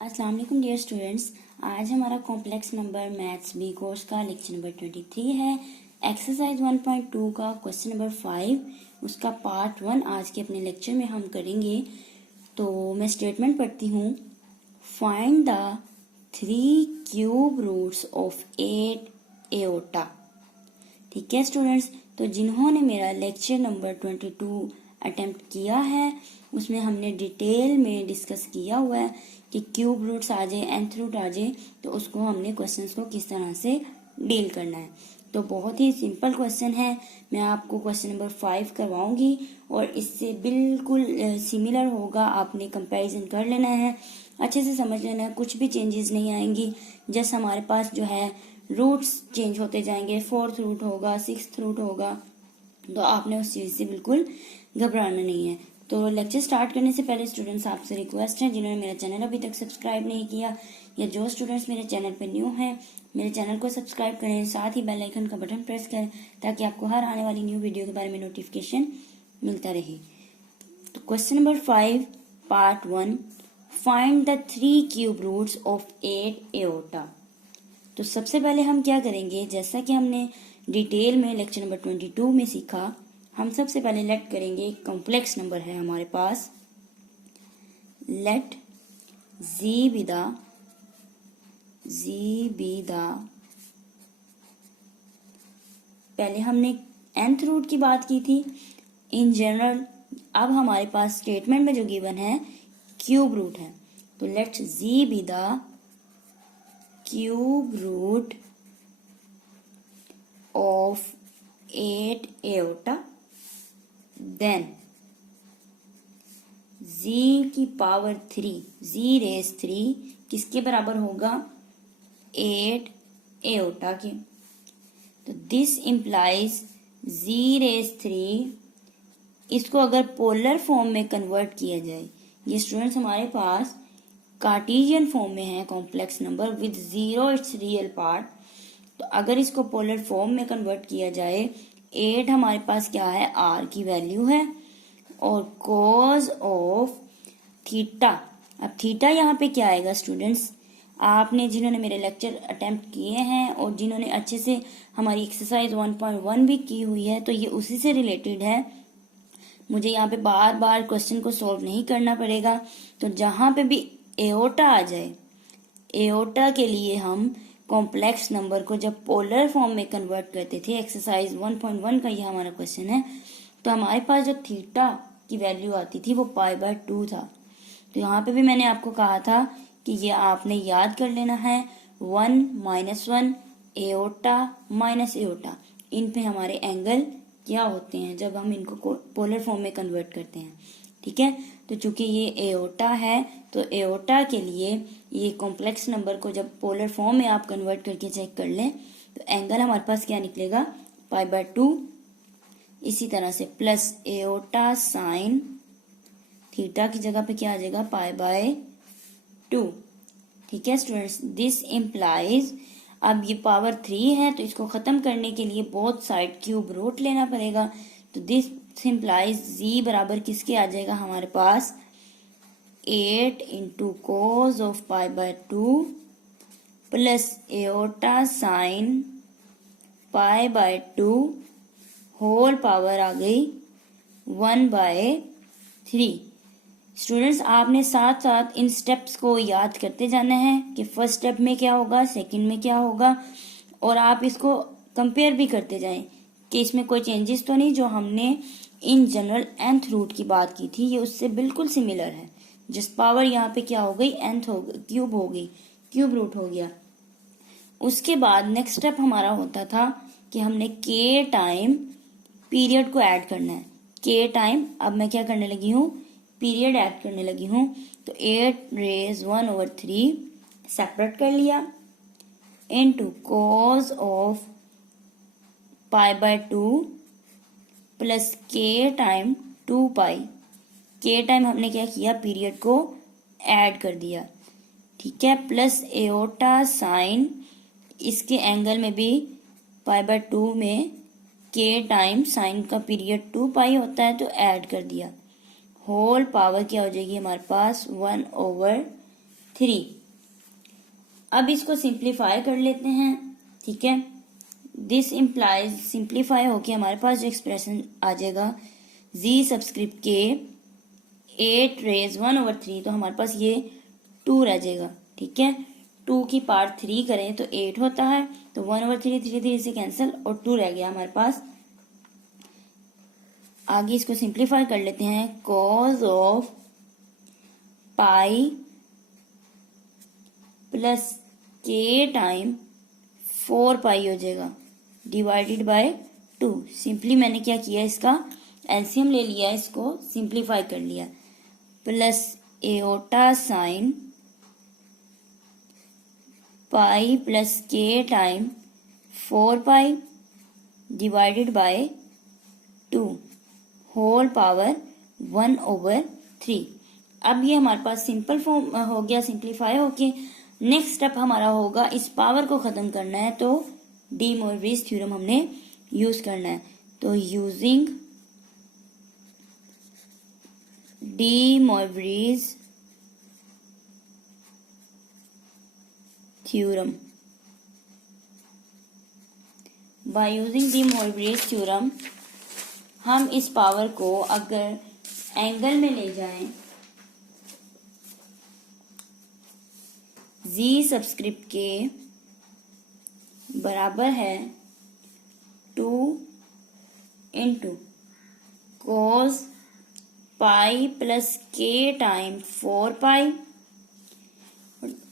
अस्सलाम वालेकुम dear students. आज हमारा complex number maths B course का लेक्चर नंबर 23 है। एक्सरसाइज 1.2 का क्वेश्चन नंबर 5 उसका पार्ट 1 आज के अपने लेक्चर में हम करेंगे। तो मैं स्टेटमेंट पढ़ती हूँ। Find the 3 cube roots of 8 iota. ठीक है स्टूडेंट्स, तो जिन्होंने मेरा लेक्चर नंबर 22 अटेम्प्ट किया है उसमें हमने डिटेल में डिस्कस किया हुआ है कि क्यूब रूट्स आ जाए, nth रूट आ जाए तो उसको हमने क्वेश्चंस को किस तरह से डील करना है। तो बहुत ही सिंपल क्वेश्चन है। मैं आपको क्वेश्चन नंबर 5 करवाऊंगी और इससे बिल्कुल सिमिलर होगा। आपने कंपैरिजन कर लेना है, अच्छे से समझ लेना है, कुछ भी चेंजेस नहीं आएंगी। जस्ट हमारे पास जो है रूट्स चेंज होते जाएंगे। 4th रूट होगा, 6th रूट होगा, तो आपने उस चीज से बिल्कुल घबराना नहीं है। तो लेक्चर स्टार्ट करने से पहले स्टूडेंट्स आपसे रिक्वेस्ट है, जिन्होंने मेरा चैनल अभी तक सब्सक्राइब नहीं किया या जो स्टूडेंट्स मेरे चैनल पर न्यू हैं, मेरे चैनल को सब्सक्राइब करें, साथ ही बेल आइकन का बटन प्रेस करें ताकि आपको हर आने वाली न्यू वीडियो के बारे में नोटिफिकेशन मिलता रहे। तो question number 5 part 1, find the 3 cube roots of 8 iota. तो सबसे पहले हम क्या करेंगे, जैसा कि हमने डिटेल में लेक्चर नंबर 22 में सीखा, हम सबसे पहले लेट करेंगे। कॉम्प्लेक्स नंबर है हमारे पास, लेट z बी द पहले हमने nth रूट की बात की थी इन जनरल। अब हमारे पास स्टेटमेंट में जो गिवन है क्यूब रूट है, तो let z be the cube root of 8 iota, then z की पावर 3, z रेज 3 किसके बराबर होगा, 8 एओटा के। तो दिस इम्प्लाइज z रेज 3, इसको अगर पोलर फॉर्म में कन्वर्ट किया जाए, ये स्टूडेंट्स हमारे पास कार्टेशियन फॉर्म में है complex number with 0 it's real part. तो अगर इसको पोलर फॉर्म में कन्वर्ट किया जाए, 8 हमारे पास क्या है, r की वैल्यू है, और कॉज ऑफ थीटा। अब थीटा यहाँ पे क्या आएगा स्टूडेंट्स, आपने जिन्होंने मेरे लेक्चर अटेम्प्ट किए हैं और जिन्होंने अच्छे से हमारी एक्सरसाइज 1.1 भी की हुई है, तो ये उसी से रिलेटेड है। मुझे यहाँ पे बार बार क्वेश्चन को सॉल्व नहीं करना पड़ेगा। तो जहां पे भी एओटा आ जाए, एओटा के लिए हम कॉम्प्लेक्स नंबर को जब पोलर फॉर्म में कन्वर्ट करते थे, एक्सरसाइज 1.1 का ये हमारा क्वेश्चन है, तो हमारे पास जो थीटा की वैल्यू आती थी वो π/2 था। तो यहाँ पे भी मैंने आपको कहा था कि ये आपने याद कर लेना है, 1 - 1 एओटा माइनस एओटा, इन पे हमारे एंगल क्या होते हैं जब हम इनको पोलर फॉर्म में कन्वर्ट करते हैं। ठीक है, तो चूंकि ये एओटा है तो एओटा के लिए ये कॉम्प्लेक्स नंबर को जब पोलर फॉर्म में आप कन्वर्ट करके चेक कर लें तो एंगल हमारे पास क्या निकलेगा, π/2। इसी तरह से प्लस एओटा साइन थीटा की जगह पे क्या आ जाएगा, π/2। ठीक है स्टूडेंट्स, दिस इम्प्लाइज, अब ये पावर 3 है तो इसको खत्म करने के लिए बोथ साइड क्यूब रूट लेना पड़ेगा। तो दिस इम्प्लाइज z बराबर किसके आ जाएगा हमारे पास, 8 into cos of π/2 plus iota sine π/2 whole power आ गई 1/3। स्टूडेंट्स आपने साथ साथ इन स्टेप्स को याद करते जाना है कि फर्स्ट स्टेप में क्या होगा, सेकंड में क्या होगा, और आप इसको कंपेयर भी करते जाएं कि इसमें कोई चेंजेस तो नहीं। जो हमने इन जनरल nth रूट की बात की थी ये उससे बिल्कुल सिमिलर है। जस्ट पावर यहाँ पे क्या हो गई, nth हो गई, क्यूब हो गई, क्यूब रूट हो गया। उसके बाद नेक्स्ट स्टेप हमारा होता था कि हमने k टाइम पीरियड को ऐड करना है। k टाइम, अब मैं क्या करने लगी हूँ, पीरियड ऐड करने लगी हूँ। तो 8 रेज 1/3 सेपरेट कर लिया into cos of π/2 plus k time 2π। k time हमने क्या किया, पीरियड को ऐड कर दिया। ठीक है, प्लस एओटा साइन, इसके एंगल में भी π/2 में k टाइम साइन का पीरियड 2π होता है तो ऐड कर दिया। होल पावर क्या हो जाएगी हमारे पास, 1/3। 3। अब इसको सिंप्लीफाई कर लेते हैं, ठीक है। दिस इम्प्लाइज सिंप्लीफाई होके हमारे पास जो एक्सप्रेशन आ जाएगा जी सब्सक्रिप्ट के 8 रेज 1/3, तो हमारे पास ये 2 रह जाएगा, ठीक है। 2 की पार्ट 3 करें तो 8 होता है, तो 1/3 3 3 से कैंसिल और 2 रह गया हमारे पास। आगे इसको सिंप्लीफाई कर लेते हैं। Cause of pi plus K time 4 पाई हो जाएगा डिवाइडेड बाय 2। सिंपली मैंने क्या किया, इसका एलसीएम ले लिया, इसको सिंप्लीफाई कर लिया। Plus iota sine pi plus K time 4 pi divided by 2 whole power 1/3। अब ये हमारे पास सिंपल फॉर्म हो गया, सिंप्लीफाई होके। नेक्स्ट स्टेप हमारा होगा इस पावर को खत्म करना है, तो डी मोरविस थ्योरम हमने यूज करना है। तो using de Moivre's theorem, by using de Moivre's theorem हम इस पावर को अगर एंगल में ले जाएं, जी सब्सक्रिप्ट के बराबर है 2 into cos pi plus K time 4 पाई।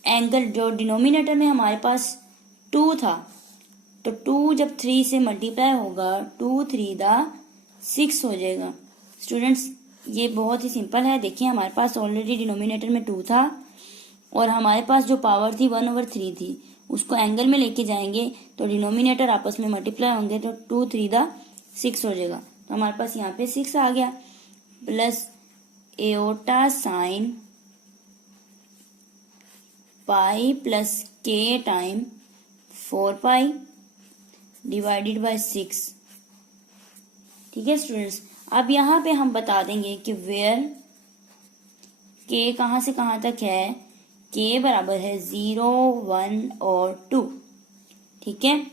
एंगल जो डिनोमिनेटर में हमारे पास 2 था, तो 2 जब 3 से मल्टीप्लाई होगा 2 3 6 हो जाएगा। स्टूडेंट्स ये बहुत ही सिंपल है। देखिए हमारे पास ऑलरेडी डिनोमिनेटर में 2 था और हमारे पास जो पावर थी 1/3 थी, उसको एंगल में लेके जाएंगे तो डिनोमिनेटर आपस में मल्टीप्लाई होंगे, तो 2 3 6 हो जाएगा। तो हमारे पास यहाँ पे 6 आ गया। Plus iota sine pi plus K time 4 pi divided bye 6। ठीक है स्टूडेंट्स, अब यहाँ पे हम बता देंगे कि वेयर के कहाँ से कहाँ तक है। के बराबर है 0 1 और 2, ठीक है।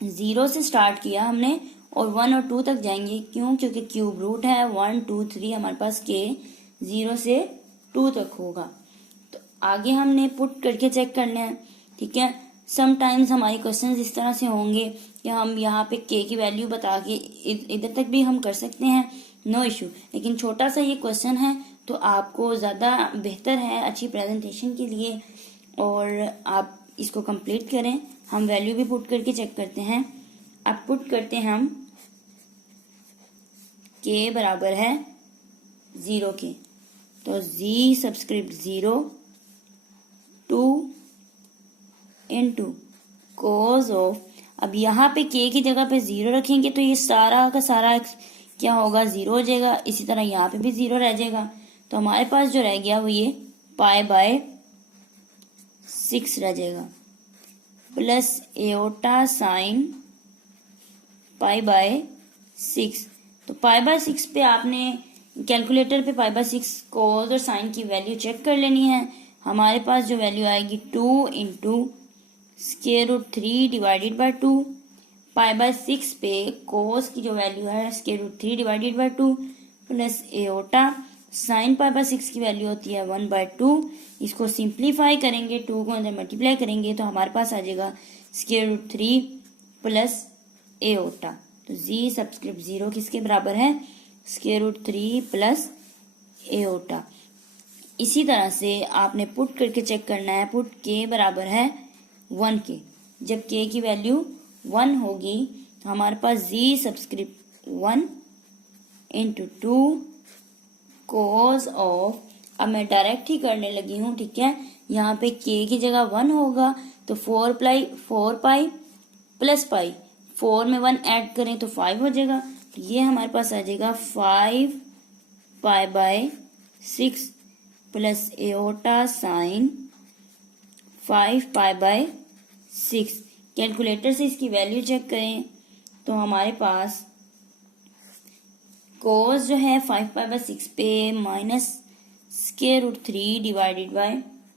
0 से स्टार्ट किया हमने और 1 और 2 तक जाएंगे, क्यों? क्योंकि क्यूब रूट है 1 2 3, हमारे पास के 0 से 2 तक होगा। तो आगे हमने पुट करके चेक करना है, ठीक है। समटाइम्स हमारे क्वेश्चन इस तरह से होंगे कि हम यहाँ पे के की वैल्यू बता के इधर तक भी हम कर सकते हैं, नो इशू। लेकिन छोटा सा ये क्वेश्चन है तो आपको ज़्यादा बेहतर है अच्छी प्रेजेंटेशन के लिए, और आप इसको कंप्लीट करें। हम वैल्यू भी पुट करके चेक करते हैं। अब पुट करते हैं हम के बराबर है 0 के, तो जी सब्सक्रिप्ट 0 2 इंटू कोज ऑफ, अब यहाँ पे के की जगह पे 0 रखेंगे तो ये सारा का सारा क्या होगा, 0 हो जाएगा। इसी तरह यहाँ पे भी 0 रह जाएगा, तो हमारे पास जो रह गया वो ये पाई बाय 6 रह जाएगा। Plus iota sine pi by 6, तो पाई बाय 6 पे आपने कैलकुलेटर पे पाई बाय 6 कोस और साइन की वैल्यू चेक कर लेनी है। हमारे पास जो वैल्यू आएगी 2 into square root 3 divided by 2। Pi by 6 पे कोस की जो वैल्यू है square root 3 divided by 2, plus iota sine pi by 6 की वैल्यू होती है 1/2। इसको सिंप्लीफाई करेंगे, 2 को अंदर मल्टीप्लाई करेंगे तो हमारे पास आ जाएगा स्क्वायर रूट 3 प्लस एओटा। तो जी सब्सक्रिप्ट 0 किसके बराबर है, स्क्वायर रूट 3 प्लस एओटा। इसी तरह से आपने पुट करके चेक करना है। पुट के बराबर है 1 के, जब के की वैल्यू 1 होगी तो हमारे पास जी सब्सक्रिप्ट 1 इंटू 2 कोज ऑफ, अब मैं डायरेक्ट ही करने लगी हूँ, ठीक है। यहाँ पे के की जगह 1 होगा तो 4 पाई प्लस पाई, 4 में 1 ऐड करें तो 5 हो जाएगा। तो ये हमारे पास आ जाएगा 5 pi by 6 plus iota sine 5 pi by 6। Calculator से इसकी वैल्यू चेक करें तो हमारे पास कोस जो है 5 पाई बाय 6 पे minus square root 3 divided by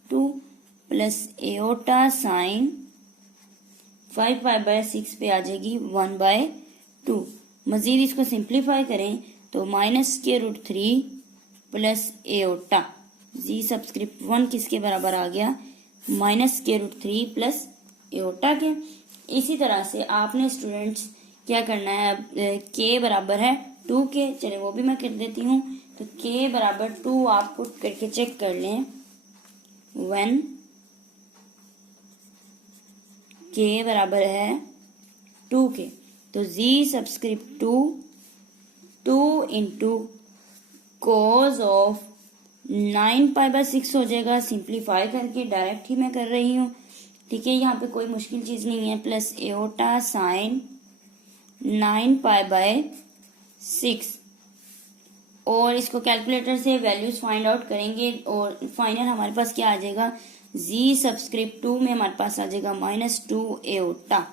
2 plus iota sine 5 पे आ जाएगी 1/2। मजीद इसको सिंप्लीफाई करें तो -√3 प्लस एओटा जी सबस्क्रिप्ट 1 किसके बराबर आ गया, -√3 प्लस एओटा के। इसी तरह से आपने स्टूडेंट्स क्या करना है, अब के बराबर है 2 के, चले वो भी मैं कर देती हूँ। तो के बराबर 2 आप पुट करके चेक कर लें, व्हेन के बराबर है 2 के, तो जी सबस्क्रिप्ट 2 इंटू कोज ऑफ 9π/6 हो जाएगा। सिंप्लीफाई करके डायरेक्ट ही मैं कर रही हूँ, ठीक है, यहाँ पे कोई मुश्किल चीज नहीं है। प्लस एओटा साइन 9π/6 और इसको कैलकुलेटर से वैल्यूज फाइंड आउट करेंगे और फाइनल हमारे पास क्या आ जाएगा, जी सबस्क्रिप्ट 2 में हमारे पास आ जाएगा -2 एओटा।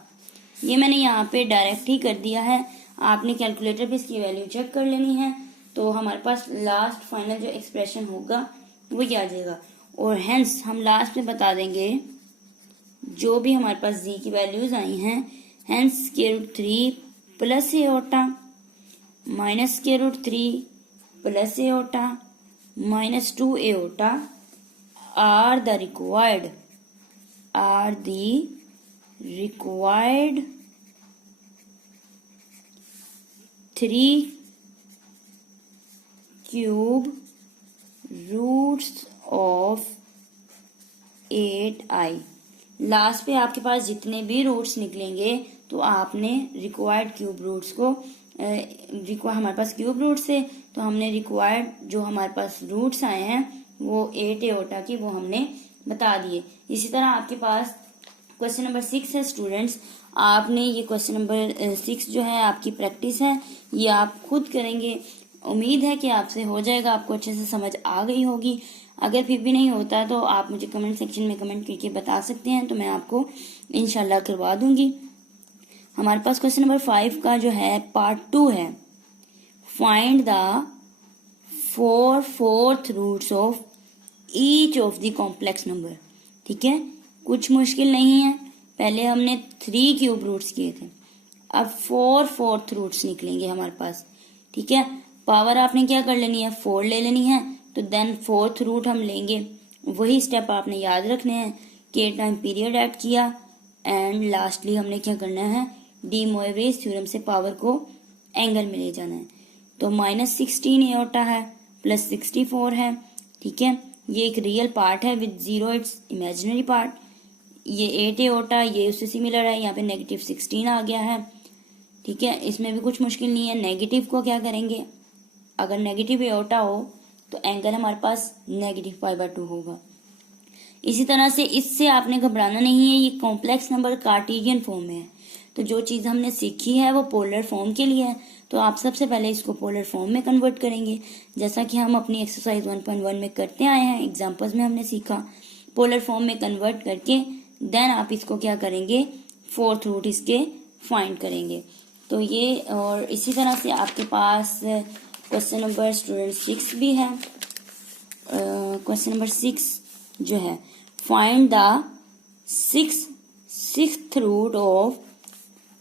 ये मैंने यहाँ पे डायरेक्ट ही कर दिया है, आपने कैलकुलेटर पे इसकी वैल्यू चेक कर लेनी है। तो हमारे पास लास्ट फाइनल जो एक्सप्रेशन होगा वो ये आ जाएगा। और हेंस हम लास्ट में बता देंगे जो भी हमारे पास जी की वैल्यूज आई हैं, hence √3 plus aorta -√3 plus aorta -2 aorta are the required 3 cube roots of 8i। Last पे आपके पास जितने भी रूट्स निकलेंगे तो आपने रिक्वायर्ड क्यूब रूट्स को हमारे पास क्यूब रूट्स है तो हमने रिक्वायर्ड जो हमारे पास रूट्स आए हैं वो 8 एओटा की वो हमने बता दिए। इसी तरह आपके पास क्वेश्चन नंबर 6 है स्टूडेंट्स, आपने ये क्वेश्चन नंबर 6 जो है आपकी प्रैक्टिस है, ये आप खुद करेंगे। उम्मीद है कि आपसे हो जाएगा, आपको अच्छे से समझ आ गई होगी। अगर फिर भी नहीं होता तो आप मुझे कमेंट सेक्शन में कमेंट करके बता सकते हैं, तो मैं आपको इंशाल्लाह करवा दूंगी। हमारे पास क्वेश्चन नंबर 5 का जो है पार्ट 2 है, find the 4 4th roots of each of the complex number. ठीक है, कुछ मुश्किल नहीं है, पहले हमने 3 क्यूब रूट्स किए थे, अब 4 4th रूट्स निकलेंगे हमारे पास। ठीक है, पावर आपने क्या कर लेनी है, 4 ले लेनी है, तो देन 4th रूट हम लेंगे। वही स्टेप आपने याद रखने हैं, के टाइम पीरियड ऐड किया एंड लास्टली हमने क्या करना है, डी मोइरेज थ्योरम से पावर को एंगल में ले जाना है। तो -16 एओटा है प्लस 64 है। ठीक है, ये एक रियल पार्ट है विद 0 इट्स इमेजिनरी पार्ट। ये 8 एओटा ये उससे सिमिलर है, यहाँ पे -16 आ गया है। ठीक है, इसमें भी कुछ मुश्किल नहीं है। नेगेटिव को क्या करेंगे, अगर नेगेटिव एओटा हो तो एंगल हमारे पास -π/2 होगा। इसी तरह से इससे आपने घबराना नहीं है, ये कॉम्प्लेक्स नंबर कार्टेशियन फॉर्म में है, तो जो चीज़ हमने सीखी है वो पोलर फॉर्म के लिए है, तो आप सबसे पहले इसको पोलर फॉर्म में कन्वर्ट करेंगे, जैसा कि हम अपनी एक्सरसाइज 1.1 में करते आए हैं। एग्जांपल्स में हमने सीखा पोलर फॉर्म में कन्वर्ट करके देन आप इसको क्या करेंगे, 4th रूट इसके फाइंड करेंगे। तो ये, और इसी तरह से आपके पास क्वेश्चन नंबर स्टूडेंट 6 भी है। क्वेश्चन नंबर 6 जो है, find the 6th root of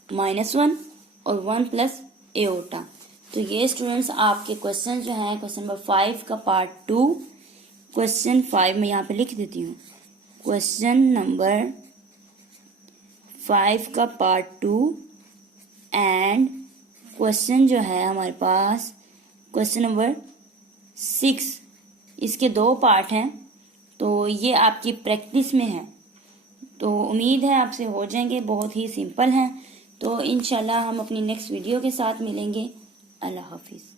-1 और 1 प्लस एओटा। तो ये स्टूडेंट्स आपके क्वेश्चन जो हैं, क्वेश्चन नंबर 5 का पार्ट 2, क्वेश्चन 5 में यहाँ पे लिख देती हूँ, क्वेश्चन नंबर 5 का पार्ट 2 एंड क्वेश्चन जो है हमारे पास क्वेश्चन नंबर 6, इसके 2 पार्ट हैं, तो ये आपकी प्रैक्टिस में है, तो उम्मीद है आपसे हो जाएंगे, बहुत ही सिंपल हैं। तो इंशाल्लाह हम अपनी नेक्स्ट वीडियो के साथ मिलेंगे। अल्लाह हाफिज़।